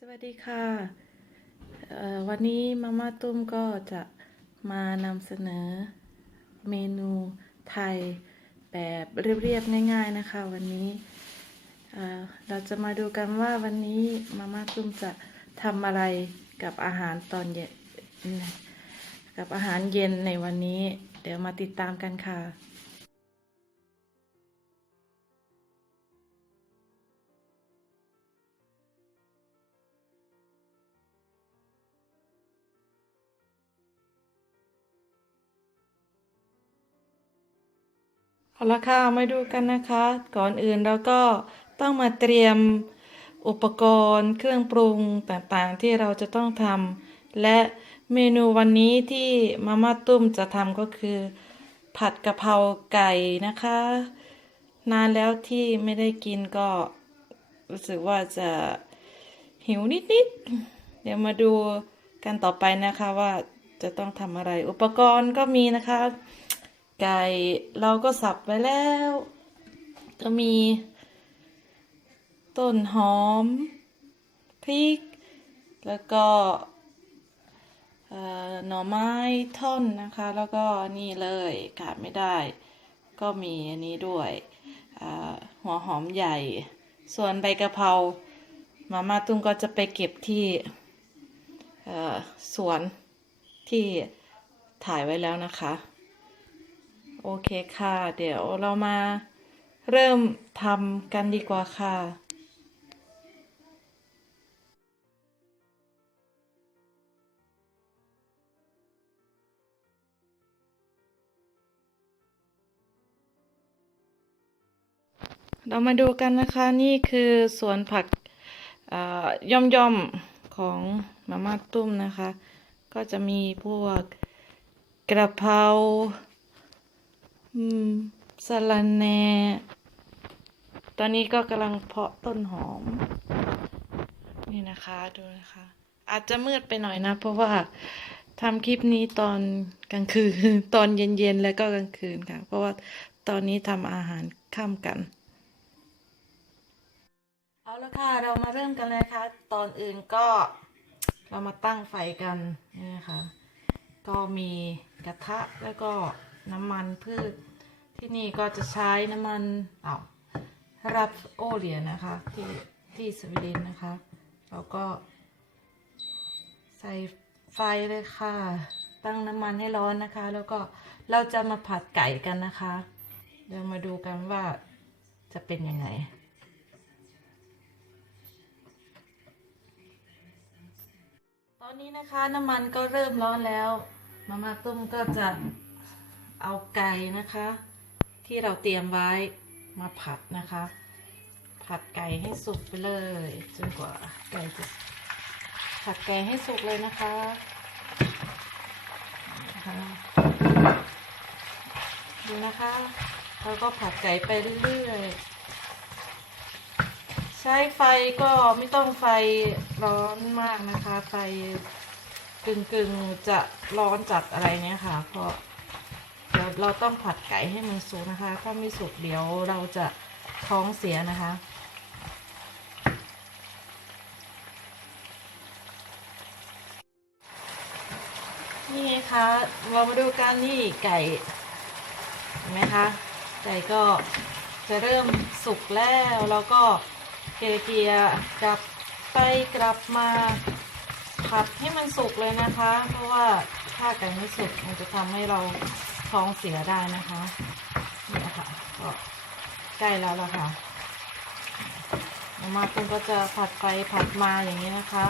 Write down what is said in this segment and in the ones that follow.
สวัสดีค่ะ วันนี้มาม่าตุ้มก็จะมานำเสนอเมนูไทยแบบเรียบๆง่าย ๆนะคะ วันนี้เราจะมาดูกันว่าวันนี้มาม่าตุ้มจะทำอะไรกับอาหารตอนเย็นกับอาหารเย็นในวันนี้ เดี๋ยวมาติดตามกันค่ะ เอาละค่ะมาดูกันนะคะ ก่อนอื่นเราก็ต้องมาเตรียมอุปกรณ์เครื่องปรุงต่างๆ ที่เราจะต้องทำและเมนูวันนี้ที่มาม่าตุ้มจะทำก็คือ ผัดกะเพราไก่นะคะ นานแล้วที่ไม่ได้กินก็รู้สึกว่าจะหิวนิดๆ เดี๋ยวมาดูกันต่อไปนะคะว่าจะต้องทำอะไรอุปกรณ์ก็มีนะคะ ไก่เราก็สับไว้แล้ว ก็มี ต้นหอมพริก แล้วก็หน่อไม้ท่อนนะคะ แล้วก็นี่เลยขาดไม่ได้ ก็มีอันนี้ด้วยหัวหอมใหญ่ ส่วนใบกะเพรามาม่าตุ้มก็จะไปเก็บที่สวนที่ถ่ายไว้แล้วนะคะ โอเคค่ะ เดี๋ยวเรามาเริ่มทำกันดีกว่าค่ะเรามาดูกันนะคะนี่คือสวนผักย่อมย่อมๆของมาม่าตุ้มนะคะ ก็จะมีพวกกระเพรา อืมสะระแน่ตอนนี้ก็กำลังเพาะต้นหอม นี่นะคะดูนะคะ อาจจะมืดไปหน่อยนะ เพราะว่าทำคลิปนี้ตอนกลางคืน ตอนเย็นๆแล้วก็กลางคืนค่ะ เพราะว่าตอนนี้ทำอาหารค่ำกัน เอาละค่ะ เรามาเริ่มกันเลยค่ะ ตอนอื่นก็เรามาตั้งไฟกันนี่นะคะก็มีกระทะแล้วก็น้ำมันพืช ที่นี่ก็จะใช้น้ำมันเอาวรับโอเลียนะคะ ที่ที่สวีเดนนะคะ แล้วก็ ใส่ไฟเลยค่ะ ตั้งน้ำมันให้ร้อนนะคะ แล้วก็เราจะมาผัดไก่กันนะคะ เดี๋ยวมาดูกันว่าจะเป็นยังไงตอนนี้นะคะน้ำมันก็เริ่มร้อนแล้ว มาม่าตุ้มก็จะเอาไก่นะคะ ที่เราเตรียมไว้มาผัดนะคะ ผัดไก่ให้สุกไปเลยจนกว่าไก่จะผัดไก่ให้สุกเลยนะคะนะคะดูนะคะเราก็ผัดไก่ไปเรื่อยๆใช้ไฟก็ไม่ต้องไฟร้อนมากนะคะ ไฟกึ่งกึ่งๆจะร้อนจัดอะไรเนี้ยค่ะ เพราะ เดี๋ยวเราต้องผัดไก่ให้มันสุกนะคะ ถ้าไม่สุกเดี๋ยวเราจะท้องเสียนะคะ นี่ไงคะเรามาดูกันนี่ไก่เห็นไหมคะไก่ก็จะเริ่มสุกแล้วแล้วก็เกลี่ยกลับไปกลับมาผัดให้มันสุกเลยนะคะ เพราะว่าถ้าไก่ไม่สุกมันจะทำให้เรา ท้องเสียได้นะคะนี่นะคะก็ใกล้แล้วละค่ะมามาคุณก็จะผัดไปผัดมาอย่างนี้นะคะ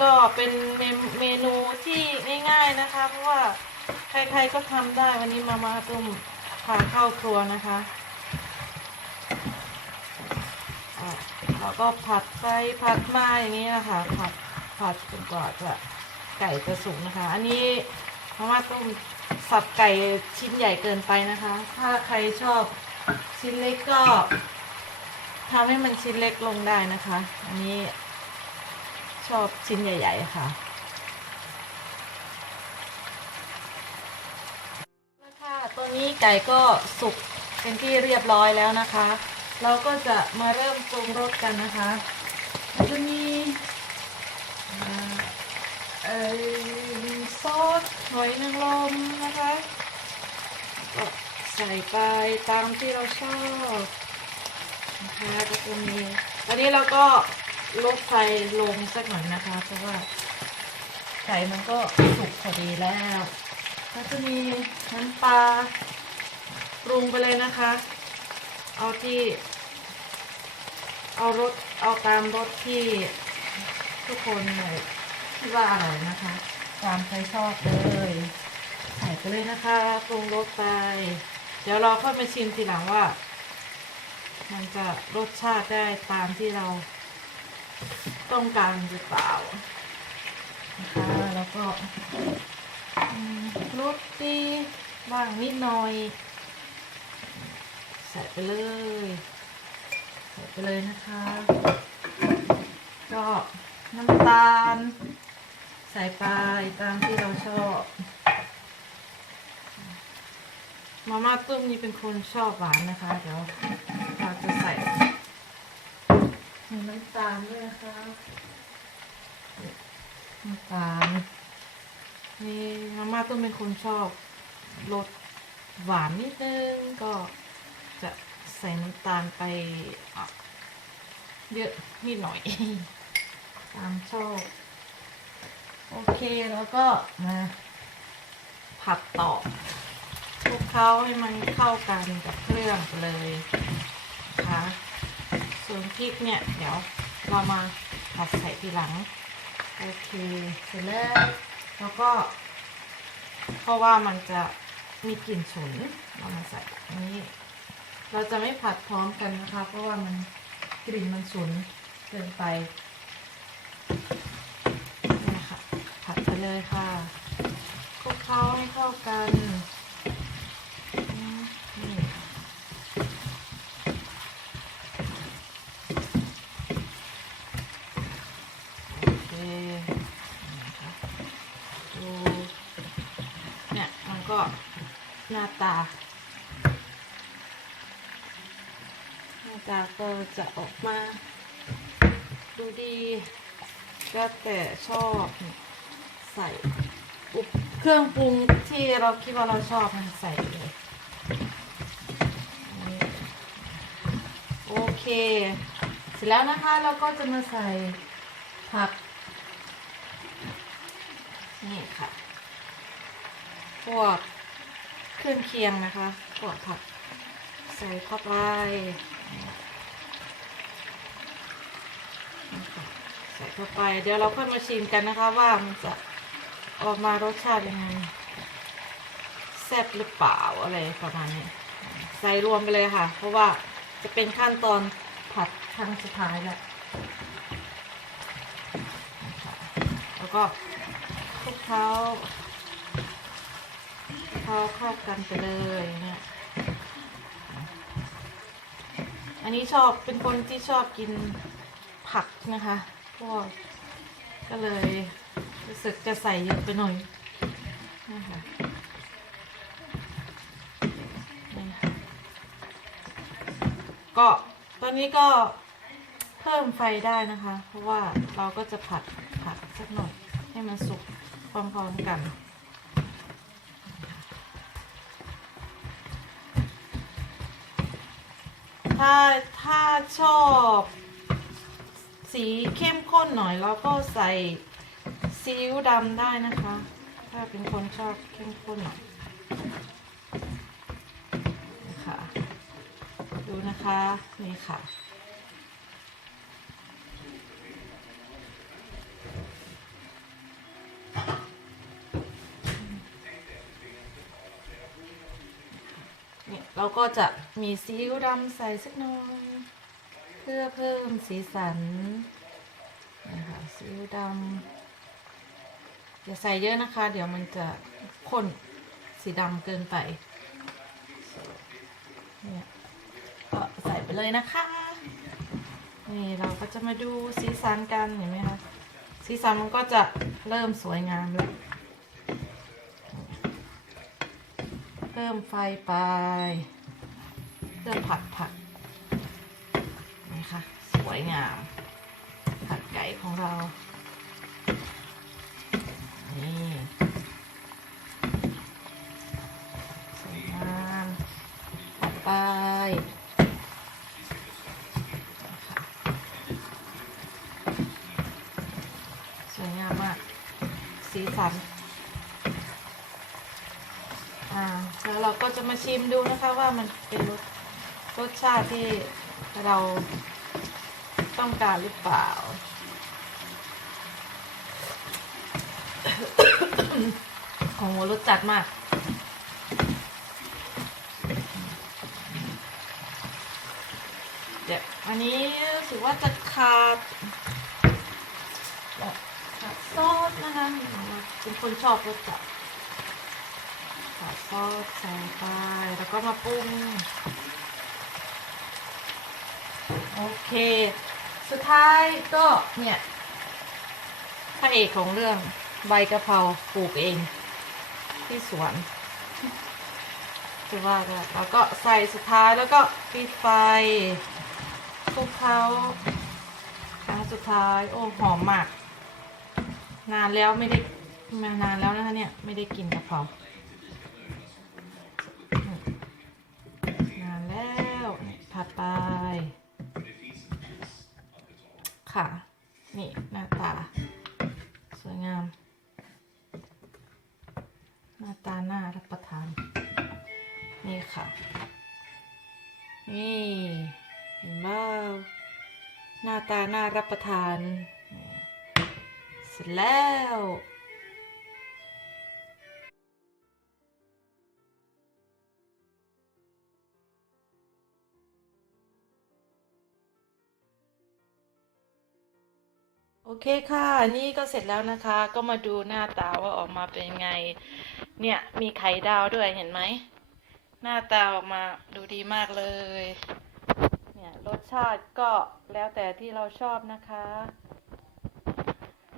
ก็เป็นเมเมนูที่ง่ายๆนะคะ เพราะว่าใครๆก็ทำได้วันนี้มามาตุ้มพาเข้าครัวนะคะอะเราก็ผัดไปผัดมาอย่างนี้นะคะผัดผัดจนกว่าจะไก่จะสุกนะคะ อันนี้มามาตุ้ม สับไก่ชิ้นใหญ่เกินไปนะคะ ถ้าใครชอบชิ้นเล็กก็ทำให้มันชิ้นเล็กลงได้นะคะ อันนี้ชอบชิ้นใหญ่ ๆ ค่ะแล้วค่ะตัวนี้ไก่ก็สุกเป็นที่เรียบร้อยแล้วนะคะ เราก็จะมาเริ่มปรุงรสกันนะคะจะมีเอ่อ ซอสหอยนางรมนะคะก็ใส่ไปตามที่เราชอบนะคะก็จะมีตอนนี้เราก็ลดไฟลงสักหน่อยนะคะเพราะว่าไก่มันก็สุกพอดีแล้วก็จะมีน้ำปลาปรุงไปเลยนะคะ เอาที่ เอารสเอาตามรสที่ทุกคนคิดว่าอร่อยนะคะ ตามใครชอบเลยใส่ไปเลยนะคะปรุงรสไป เดี๋ยวเราค่อยมาชิมทีหลังว่า มันจะรสชาติได้ตามที่เราต้องการหรือเปล่านะคะแล้วก็รสดีบ้างนิดหน่อย ใส่ไปเลยใส่ไปเลยนะคะ ก็น้ำตาล ใส่ไปตามที่เราชอบ มาม่าตุ้มนี่เป็นคนชอบหวานนะคะ เดี๋ยวเราจะใส่มีน้ำตาลด้วยนะคะน้ำตาลนี่มาม่าตุ้มเป็นคนชอบรสหวานนิดนึงก็จะใส่น้ำตาลไปอะเยอะนิดหน่อย ตามชอบ โอเคแล้วก็มาผัดต่อคลุกเคล้าให้มันเข้ากันกับเครื่องเลยนะคะส่วนพริกเนี่ย เดี๋ยวเรามาผัดใส่ทีหลัง โอเคเสร็จแล้วแล้วก็ เพราะว่ามันจะมีกลิ่นฉุนเรามาใส่อันนี้ เราจะไม่ผัดพร้อมกันนะคะ เพราะว่ามันกลิ่นมันฉุนเกินไปนี่ค่ะ ผัดไป เลยค่ะคลุกเคล้าให้เข้ากันโอเคดูเนี่ยมันก็หน้าตา หน้าตาก็จะออกมา ดูดีก็แต่ชอบ ใส่เครื่องปรุงที่เราคิดว่าเราชอบมันใส่เลยโอเค เสร็จแล้วนะคะเราก็จะมาใส่ผัก นี่ค่ะ พวกเครื่องเคียงนะคะ พวกผักใส่เข้าไปใส่เข้าไป เดี๋ยวเราค่อยมาชิมกันนะคะว่ามันจะ ออกมารสชาติยังไงแซ่บหรือเปล่าอะไรประมาณนี้ใส่รวมไปเลยค่ะ เพราะว่าจะเป็นขั้นตอนผัดครั้งสุดท้ายแล้วนะแล้วก็คลุกเคล้าเคล้าเข้ากันไปเลยเนี่ยอันนี้ชอบเป็นคนที่ชอบกินผักนะคะพวกก็เลย รู้สึกจะใส่เยอะไปหน่อยนะคะก็ตอนนี้ก็เพิ่มไฟได้นะคะ เพราะว่าเราก็จะผัดผัดสักหน่อย ให้มันสุกพร้อมๆกันถ้าถ้าชอบสีเข้มข้นหน่อยเราก็ใส่ ซีอิ๊วดำได้นะคะ ถ้าเป็นคนชอบเข้มข้นหน่อยนะคะดูนะคะนี่ค่ะ เนี่ยเราก็จะมีซีอิ๊วดำใส่สักหน่อยเพื่อเพิ่มสีสันนะคะซีอิ๊วดำ อย่าใส่เยอะนะคะ เดี๋ยวมันจะข้นสีดำเกินไปเนี่ยก็ใส่ไปเลยนะคะ นี่เราก็จะมาดูสีสันกันเห็นไหมคะสีสันมันก็จะเริ่มสวยงามแล้วเพิ่มไฟไปเพื่อผัดผักนี่ค่ะสวยงามผัดไก่ของเรา สวยงามต่อไปสวยงามมาก สีสัน อ่า แล้วเราก็จะมาชิมดูนะคะว่ามันเป็นรสรสชาติที่เราต้องการหรือเปล่า โอ้โหรสจัดมากเดี๋ยวอันนี้รู้สึกว่าจะขาดขาดซอสนะคะเป็นคนชอบรสจัดขาดซอสใส่ไปแล้วก็มาปรุงโอเค สุดท้ายก็เนี่ยพระเอกของเรื่อง ใบกะเพราปลูกเอง ที่สวนคือว่าก็แล้วก็ใส่สุดท้ายแล้วก็ปิดไฟคลุกเคล้าครั้งสุดท้ายโอ้หอมมาก นานแล้วไม่ได้มานานแล้วนะคะเนี่ยไม่ได้กินกะเพรานานแล้วผัดไปค่ะ นี่หน้าตา สวยงาม ห น่ารับประทาน นี่ค่ะ นี่เห็นบ้าหน้าตาน่ารับประทาน เสร็จแล้วโอเคค่ะ นี่ก็เสร็จแล้วนะคะ ก็มาดูหน้าตาว่าออกมาเป็นไง เนี่ยมีไข่ดาวด้วยเห็นไหม หน้าตาออกมาดูดีมากเลย เนี่ยรสชาติก็แล้วแต่ที่เราชอบนะคะ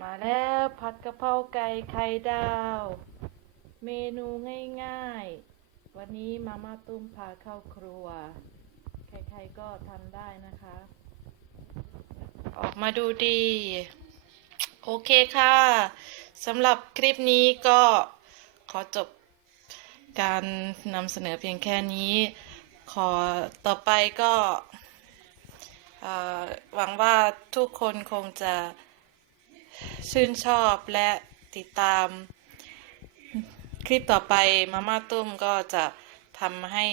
มาแล้วผัดกะเพราไก่ไข่ดาว เมนูง่ายๆ วันนี้มาม่าตุ้มพาเข้าครัว ใครๆก็ทำได้นะคะ ออกมาดูดี โอเคค่ะสำหรับคลิปนี้ก็ ขอจบการนำเสนอเพียงแค่นี้ ขอต่อไปก็หวังว่าทุกคนคงจะชื่นชอบและติดตามคลิปต่อไปมาม่าตุ้มก็จะทำให้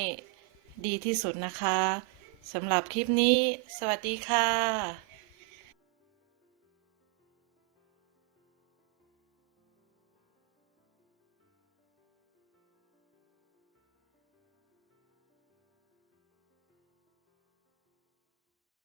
ดีที่สุดนะคะสำหรับคลิปนี้ สวัสดีค่ะ